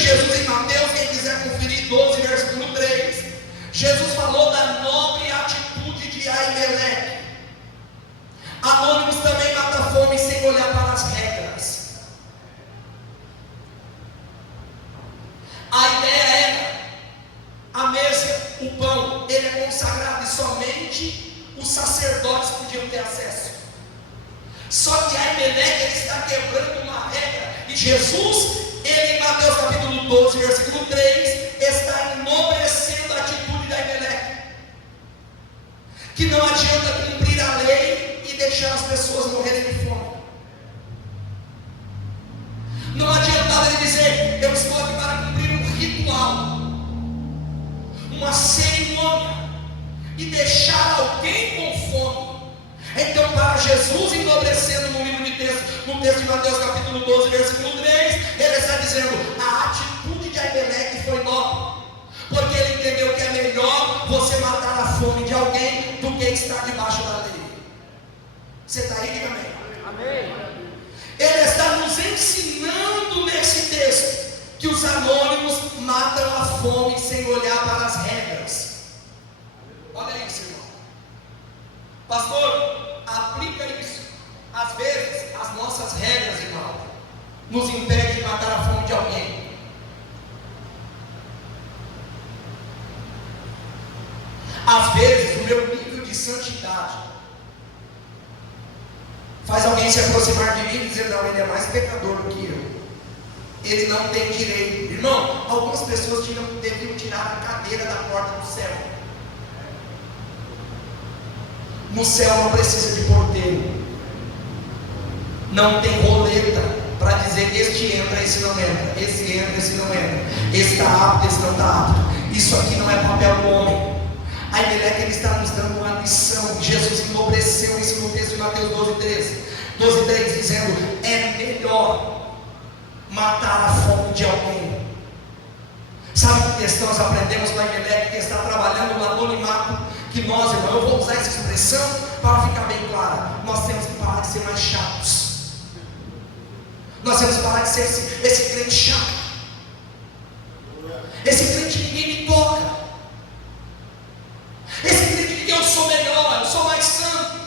Jesus em Mateus, quem quiser conferir, 12, versículo 3, Jesus falou da nobre atitude de Aimeleque. Anônimos também mata a fome sem olhar para as regras. A ideia era, a mesa, o pão, ele é consagrado e somente os sacerdotes podiam ter acesso. Só que Aimeleque, ele está quebrando uma regra, e Jesus, ele em Mateus capítulo 12, versículo 3, está enobrecendo a atitude de Aimeleque, que não adianta cumprir a lei e deixar as pessoas morrerem de fome. Não adiantava ele dizer, eu estou aqui para cumprir um ritual, uma cerimônia, e deixar alguém com fome. Então, para Jesus, enobrecendo no livro de texto, no texto de Mateus capítulo 12, versículo 3, ele está dizendo, a atitude de Aimeleque foi nobre, porque ele entendeu que é melhor você matar a fome de alguém do que estar debaixo da lei. Você está aí? Diga amém. Amém. Ele está nos ensinando nesse texto que os anônimos matam a fome sem olhar para as regras. Olha isso, irmão. Pastor, aplica isso. Às vezes, as nossas regras, irmão, nos impedem de matar a fome de alguém. Às vezes, o meu nível de santidade faz alguém se aproximar de mim e dizer, não, ele é mais pecador do que eu. Ele não tem direito. Irmão, algumas pessoas deviam tirar a cadeira da porta do céu. No céu não precisa de porteiro. Não tem roleta para dizer este entra, esse não entra. Esse entra, esse não entra. Esse está apto, esse não está apto. Isso aqui não é papel do homem. Aimeleque, ele está nos dando uma lição. Jesus enobreceu isso no texto de Mateus 12:3, dizendo, é melhor matar a fome de alguém. Sabe o que nós aprendemos com Aimeleque, que está trabalhando no anonimato, que nós, irmão, eu vou usar essa expressão para ficar bem clara, nós temos que parar de ser mais chatos. Nós temos que parar de ser esse crente chato, esse crente que ninguém me toca, esse crente que eu sou melhor, eu sou mais santo.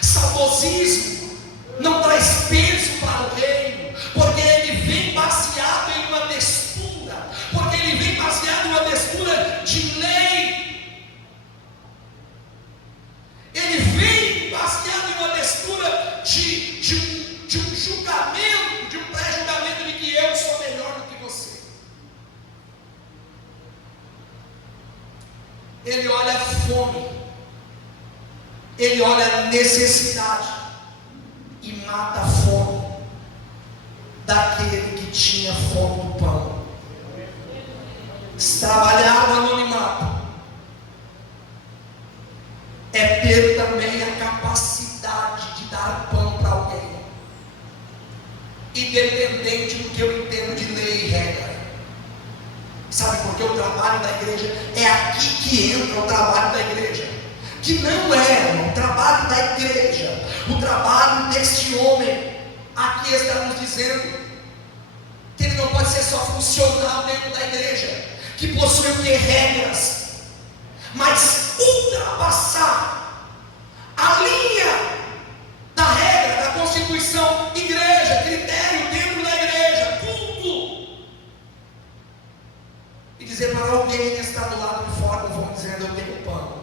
Saudosismo não traz peso para o reino, porque ele vem baseado em uma textura, porque ele vem baseado em uma textura de lei, ele vem baseado em uma textura de um julgamento, de um pré-julgamento de que eu sou melhor do que você. Ele olha a fome, ele olha a necessidade e mata a fome daquele que tinha fome do pão. Trabalhar no anonimato é ter também a capacidade de dar pão para alguém, independente do que eu entendo de lei e regra. Sabe por que o trabalho da igreja é aqui que entra o trabalho da igreja? Que não é o trabalho da igreja, o trabalho deste homem. Aqui está nos dizendo que ele não pode ser só funcional dentro da igreja, que possui o que? Regras, mas ultrapassar a linha da regra, da constituição, igreja, critério dentro da igreja, culto, e dizer para alguém que está do lado de fora, vão dizendo, eu tenho pão.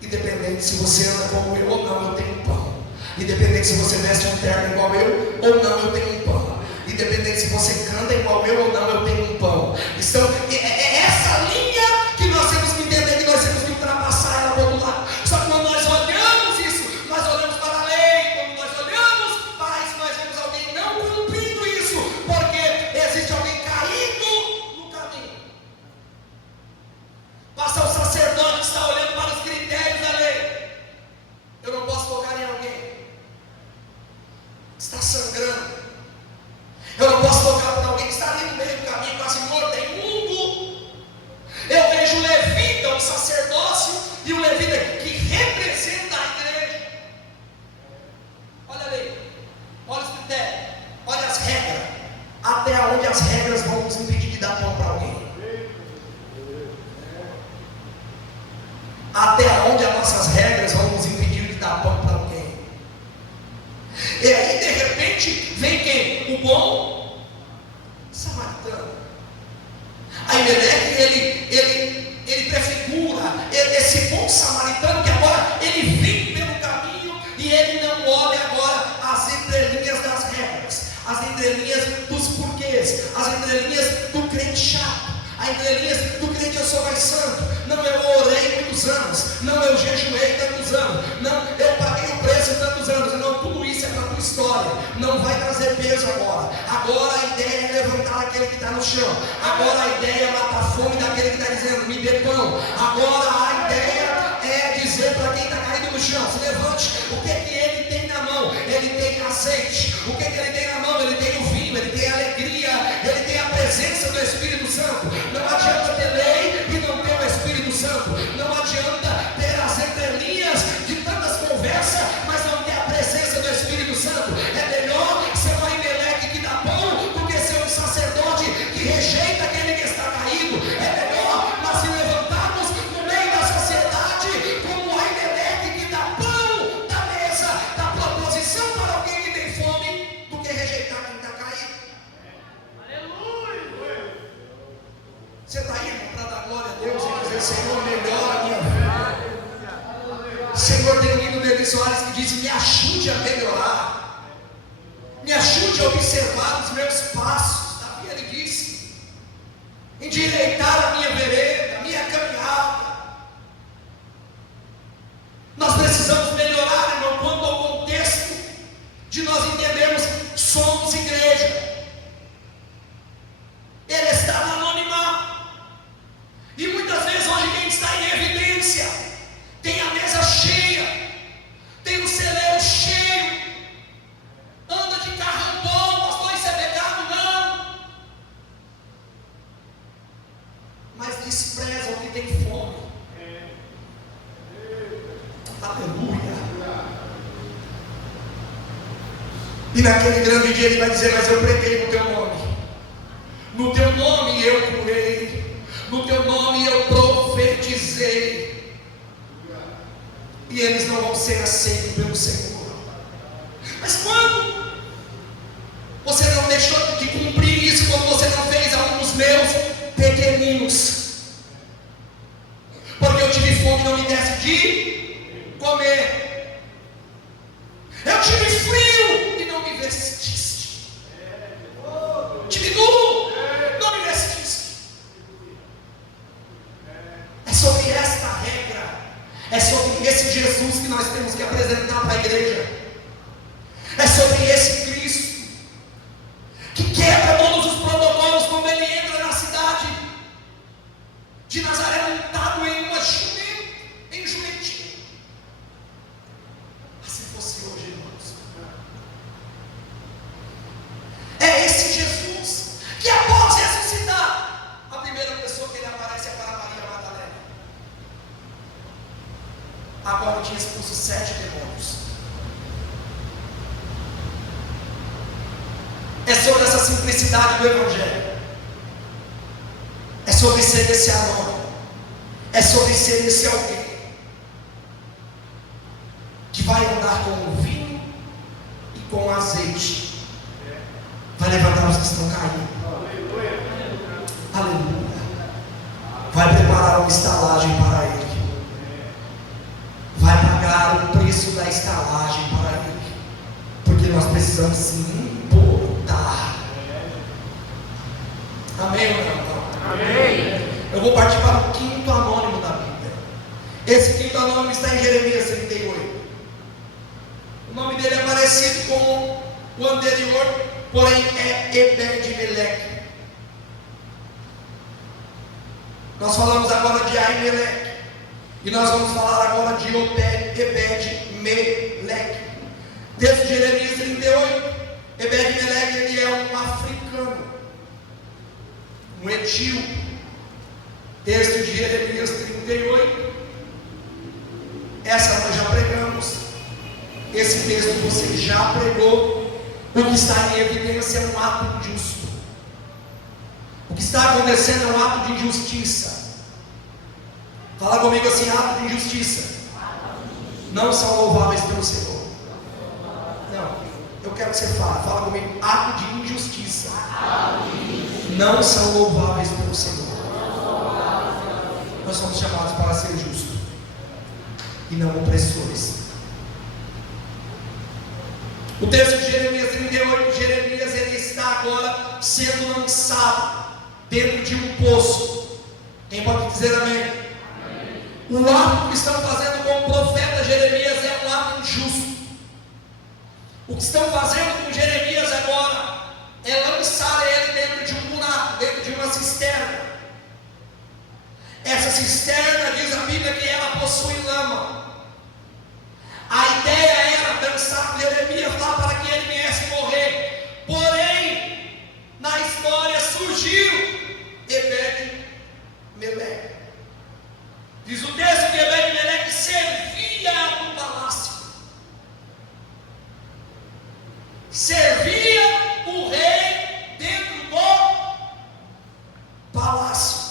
Independente se você anda como eu ou não, eu tenho pão. Independente se você veste um terno igual eu ou não, eu tenho um pão. Independente se você canta igual eu ou não, eu tenho um pão. Então, é essa linha que nós temos que entender, que nós temos que ultrapassar ela para o outro lado. Só que quando nós olhamos isso, nós olhamos para a lei. Quando nós olhamos para isso, nós vemos alguém não cumprindo isso, porque existe alguém caído no caminho. Passa o sacerdote que está olhando para os critérios da lei. Eu não posso tocar em alguém está sangrando. Eu não posso tocar para alguém que está ali no meio do caminho. ele prefigura esse bom samaritano que agora ele vem pelo caminho e ele não olha agora as entrelinhas das regras, as entrelinhas dos porquês, as entrelinhas do crente chato, as entrelinhas do crente eu sou mais santo, não, eu orei muitos anos, não, eu jejuei tantos anos, não, eu paguei o preço tantos anos, não, tudo isso é para a tua história, não vai trazer peso agora a ideia é levantar aquele que está no chão, agora a ideia é matar a fome daquele que está dizendo, me dê pão, agora a ideia é dizer para quem está caído no chão, se levante, o que ele tem na mão? Ele tem azeite, o que ele tem na mão? Ele tem o vinho, ele tem a alegria, ele tem a presença do Espírito Santo. Não adianta ter lei e não ter o Espírito Santo, não adianta ter as entrelinhas de tantas conversas, mas não ter a presença do Espírito Santo. É melhor ser um Aimeleque que dá pão do que ser um sacerdote que rejeita aquele que está caído. É melhor nós se levantarmos no meio da sociedade como um Aimeleque que dá pão da mesa, da proposição para alguém que tem fome, do que rejeitar quem está caído. Você está aí para dar glória a Deus e dizer, Senhor, melhora a minha vida. Senhor, tem um hino do Eli Soares que diz, me ajude a melhorar, me ajude a observar os meus passos. Davi, ele disse, endireitar a minha vereda, a minha caminhada. Nós precisamos melhorar, irmão, quanto ao contexto de nós entendermos, somos igreja. Ele está no anonimato. E muitas vezes hoje quem está em evidência tem a mesa cheia, tem o celeiro cheio, anda de carro bom, pastor, isso é pecado? Não. Mas despreza o que tem fome. Aleluia. E naquele grande dia ele vai dizer, mas eu preguei no teu nome. No teu nome eu curei, no teu nome eu profetizei, e eles não vão ser aceitos pelo Senhor. Mas quando você não deixou de cumprir isso, quando você não fez a um dos meus pequeninos, porque eu tive fome, não me desse de comer, eu tive frio e não me vestiste, tive nu, não me vestiste. É sobre esta regra, é sobre esse Jesus que nós temos que apresentar para a igreja, é sobre esse Cristo que quebra todos os protocolos quando ele entra na cidade de Nazaré montado em uma jumenta, em jumentinho. Se fosse hoje, irmãos, é esse Jesus que após ressuscitar, a primeira pessoa que ele aparece é para Maria Madalena. Agora tinha expulso 7 demônios. É sobre essa simplicidade do Evangelho, é sobre ser esse anônimo, é sobre ser esse alguém que vai andar com o vinho e com o azeite, vai levantar os que estão caindo, aleluia, vai preparar uma estalagem para ele, vai pagar o preço da estalagem para ele, porque nós precisamos se importar. Amém ou não? Amém. Eu vou partir para o quinto anônimo da Bíblia. Esse quinto anônimo está em Jeremias 38. O nome dele é parecido com o anterior, porém é Ebed-Meleque. Nós falamos agora de Aimeleque, e nós vamos falar agora de Ebed-Meleque. Texto de Jeremias 38. Ebed-Meleque, ele é um africano, um etíope. Texto de Jeremias 38. Essa nós já pregamos. Esse texto você já pregou. O que está em evidência é um ato injusto. O que está acontecendo é um ato de injustiça. Fala comigo assim: ato de injustiça não são louváveis pelo Senhor. Não, eu quero que você fale. Fala comigo: ato de injustiça não são louváveis pelo Senhor. nós somos chamados para ser justos e não opressores. O texto de Jeremias 38, Jeremias ele está agora sendo lançado dentro de um poço. Quem pode dizer amém? Amém. O ato que estão fazendo com o profeta Jeremias é um ato injusto. O que estão fazendo com Jeremias agora é lançar ele dentro de um buraco, dentro de uma cisterna. Essa cisterna, diz a Bíblia, que ela possui lama. A ideia era lançar Jeremias lá para que ele viesse morrer. Porém, na história surgiu Ebed-Meleque. Diz o texto que Ebed-Meleque servia no palácio. Servia o rei dentro do palácio.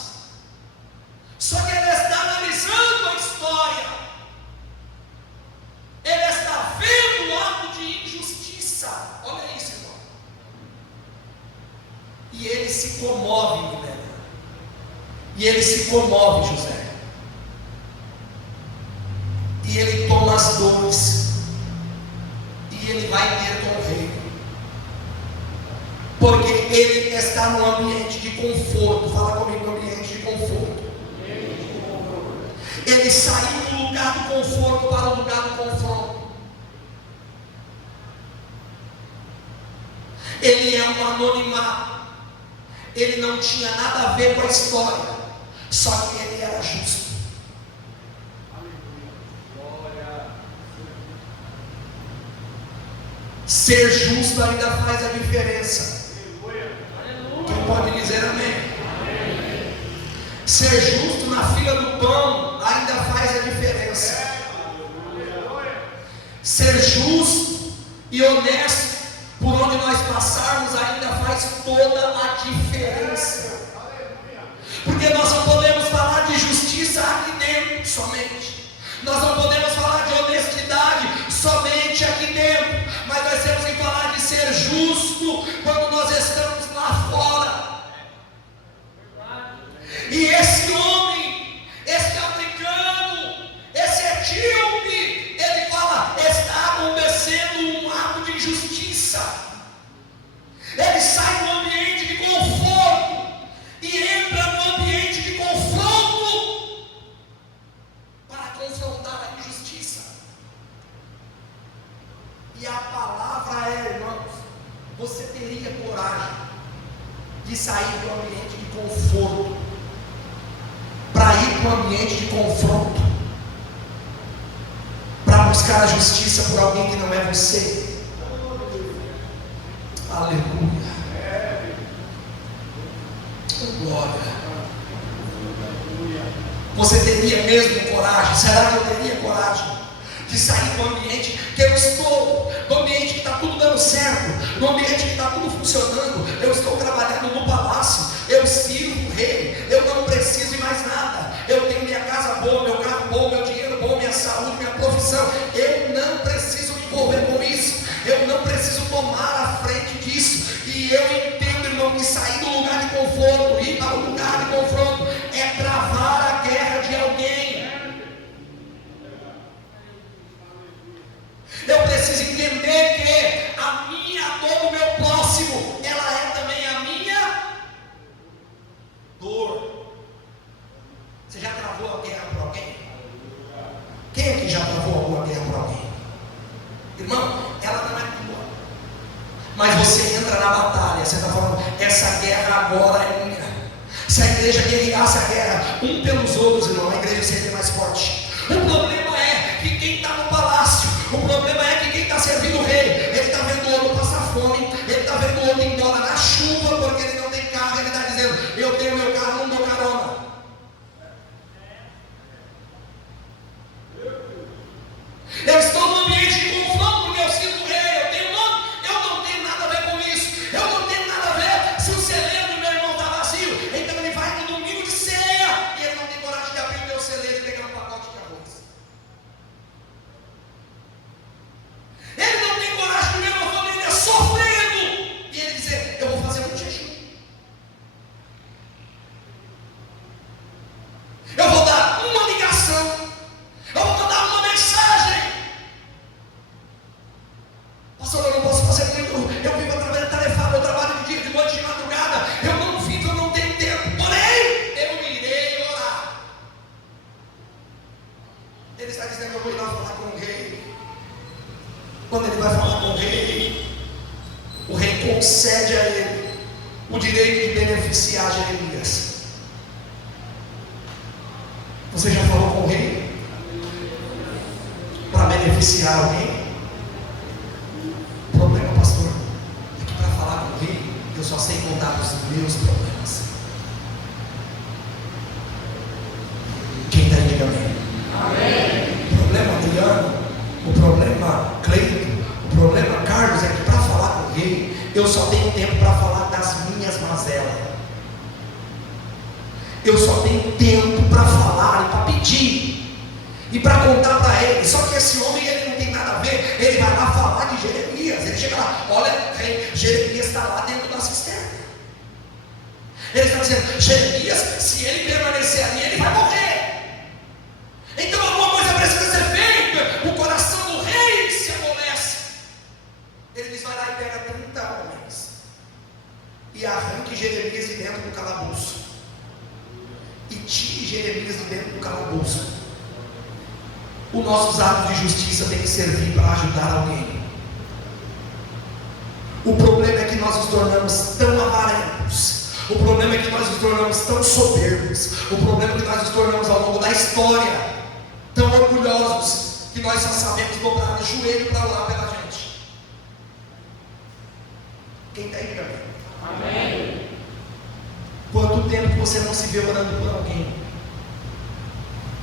Só que ele está analisando a história. Ele está vendo o ato de injustiça. Olha isso, irmão. E ele se comove, Guilherme. E ele se comove, José. E ele toma as dores. E ele vai ter com o rei. Porque ele está num ambiente de conforto. Fala comigo, no ambiente de conforto. Ele saiu do lugar do conforto para o lugar do confronto. Ele é um anonimato. Ele não tinha nada a ver com a história. Só que ele era justo. Ser justo ainda faz a diferença. Quem pode dizer amém? Ser justo na fila do pão ainda faz a diferença. Ser justo e honesto por onde nós passarmos ainda faz toda a diferença. Porque nós não podemos falar de justiça aqui dentro somente. Nós não podemos falar de honestidade somente aqui dentro. Mas nós temos que falar de ser justo quando nós estamos lá fora. E esse homem, esse africano, esse etíope, ele fala, está acontecendo um ato de injustiça. Ele sai do ambiente de conforto e entra no ambiente de confronto para confrontar a injustiça. E a palavra é, irmãos, você teria coragem de sair do ambiente de conforto para ir para o ambiente de confronto, para buscar a justiça por alguém que não é você? Aleluia. Glória. Você teria mesmo coragem? Será que eu teria coragem de sair do ambiente que eu estou, do ambiente que está tudo dando certo, do ambiente que está tudo funcionando? Eu estou trabalhando no palácio, eu sirvo o rei, eu não preciso de mais nada, eu tenho minha casa boa, meu carro bom, meu dinheiro bom, minha saúde, minha profissão. Eu não preciso me envolver com isso, eu não preciso tomar a frente disso. E eu entendo, irmão, que sair do lugar de conforto, ir para o lugar de confronto, é travar a guerra de alguém. Eu preciso entender que a minha dor do meu próximo, ela é também a minha dor. Você já travou a guerra por alguém? Quem aqui já travou alguma guerra por alguém? Irmão, ela não é tua, mas você entra na batalha. Você está falando, essa guerra agora é minha. Se a igreja guerreasse a guerra um pelos outros, irmão, a igreja seria mais forte. O problema é que quem está no palácio, o problema é que quem está servindo o rei, ele está vendo o outro passar fome, ele está vendo o outro ir embora na chuva porque ele não tem carro. Ele está dizendo, eu tenho meu carro, não dou carona. Eu estou no ambiente de confronto porque eu sinto o rei, eu tenho nome, eu não tenho nada a ver com isso, eu não tenho nada a ver se o celeiro do meu irmão está vazio. Então ele vai no domingo de ceia e ele não tem coragem de abrir o meu celeiro e pegar um pacote de arroz. Ele não tem coragem de ver uma família sofrendo e ele dizer, eu vou fazer um jejum. beneficiar Jeremias? Você já falou com o rei para beneficiar alguém? O problema, pastor, é que para falar com o rei eu só sei contar os meus problemas. Quem está aí, diga amém. O problema, Adriano, o problema, Cleito, o problema, Carlos, é que para falar com o rei eu só tenho tempo para falar das minhas mazelas. Eu só tenho tempo para falar e para pedir e para contar para ele. Só que esse homem, ele não tem nada a ver. Ele vai lá falar de Jeremias. Ele chega lá, olha, Jeremias está lá dentro da cisterna. Ele está dizendo, Jeremias, se ele permanecer ali, ele vai morrer. Então alguma coisa precisa ser feita. O coração do rei se amolece. Ele diz, vai lá e pega 30 homens e arranque Jeremias de dentro do calabouço. E tire Jeremias de dentro do calabouço. Os nossos atos de justiça têm que servir para ajudar alguém. O problema é que nós nos tornamos tão avarentos. O problema é que nós nos tornamos tão soberbos. O problema é que nós nos tornamos ao longo da história tão orgulhosos que nós só sabemos dobrar o joelho para orar pela gente. Quem está aí, amém? Amém. Quanto tempo você não se vê orando por alguém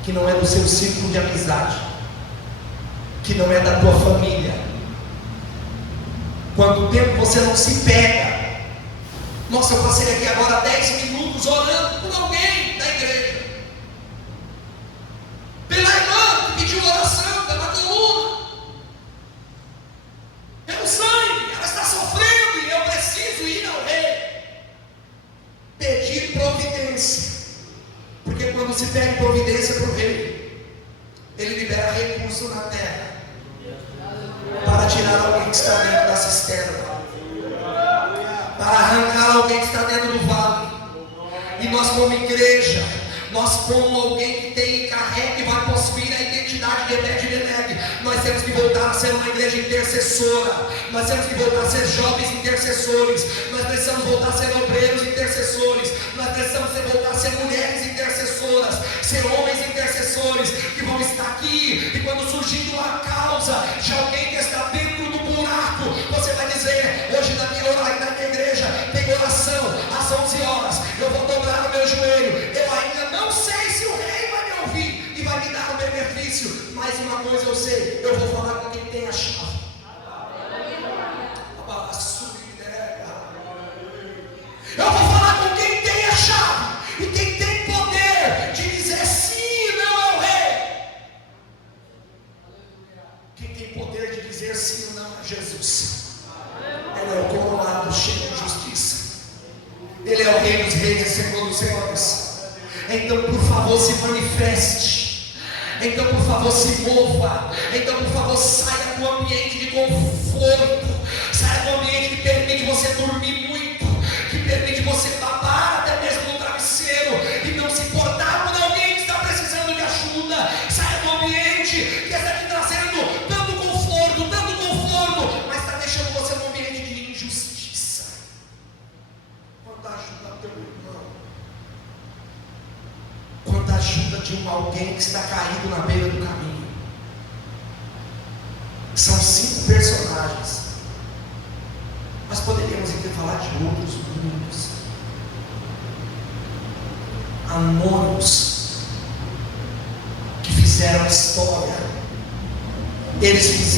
que não é do seu círculo de amizade, que não é da tua família? Quanto tempo você não se pega? Nossa, eu passei aqui agora 10 minutos orando por alguém da igreja, pela irmã que pediu oração pela coluna, pelo sangue, ela está sofrendo e eu preciso ir ao rei pedir providência, porque quando se pede providência para o rei, ele libera recurso na terra para tirar alguém que está dentro da cisterna, para arrancar alguém que está dentro do vale. E nós, como igreja, nós, como alguém que tem e carrega e vai possuir a identidade de Ebed-Melech, nós temos que voltar a ser uma igreja intercessora. Nós temos que voltar a ser jovens intercessores. Nós precisamos voltar a ser obreiros intercessores. Nós precisamos voltar a ser mulheres intercessoras, ser homens intercessores que vão estar aqui. E quando surgir uma causa de alguém que está dentro do buraco, você vai dizer, hoje na minha igreja tem oração às 11 horas, eu vou dobrar o meu joelho. Eu ainda não sei se o rei vai me ouvir e vai me dar o benefício, mas uma coisa eu sei, eu vou falar com quem tem a chave. Eu vou falar com quem tem a chave e quem tem poder de dizer sim, não é o rei. Quem tem poder de dizer sim, não é Jesus. Ele é o coroado cheio de justiça. Ele é o rei dos reis e senhor dos senhores. Então por favor se manifeste. Então por favor se mova. Então por favor saia do ambiente de conforto. Saia do ambiente que permite você dormir muito, que permite você babar até mesmo no travesseiro e não se importar quando alguém está precisando de ajuda. Saia do ambiente que está te trazendo tanto conforto, mas está deixando você num ambiente de injustiça. Quando ajuda teu irmão, quando ajuda de alguém que está caído na beira do caminho. São 5 personagens. Nós poderíamos aqui falar de outros muitos anônimos que fizeram história. Eles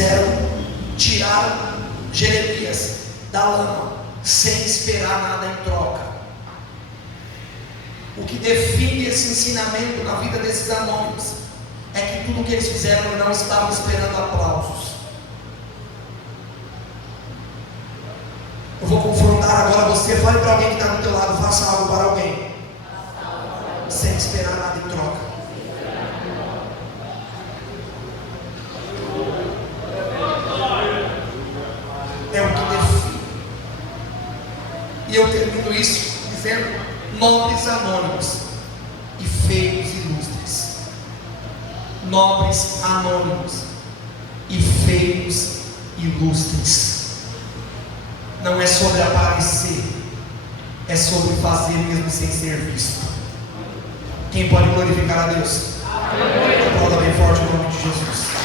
tiraram Jeremias da lama sem esperar nada em troca. O que define esse ensinamento na vida desses anônimos é que tudo o que eles fizeram não estavam esperando aplausos. Eu vou confrontar agora você. Fale para alguém que está do teu lado, faça algo para alguém sem esperar nada em troca. É o que define. E eu termino isso dizendo: nobres anônimos e feios ilustres. Nobres anônimos e feios ilustres. Não é sobre aparecer, é sobre fazer mesmo sem ser visto. Quem pode glorificar a Deus? Aplauda bem forte o nome de Jesus.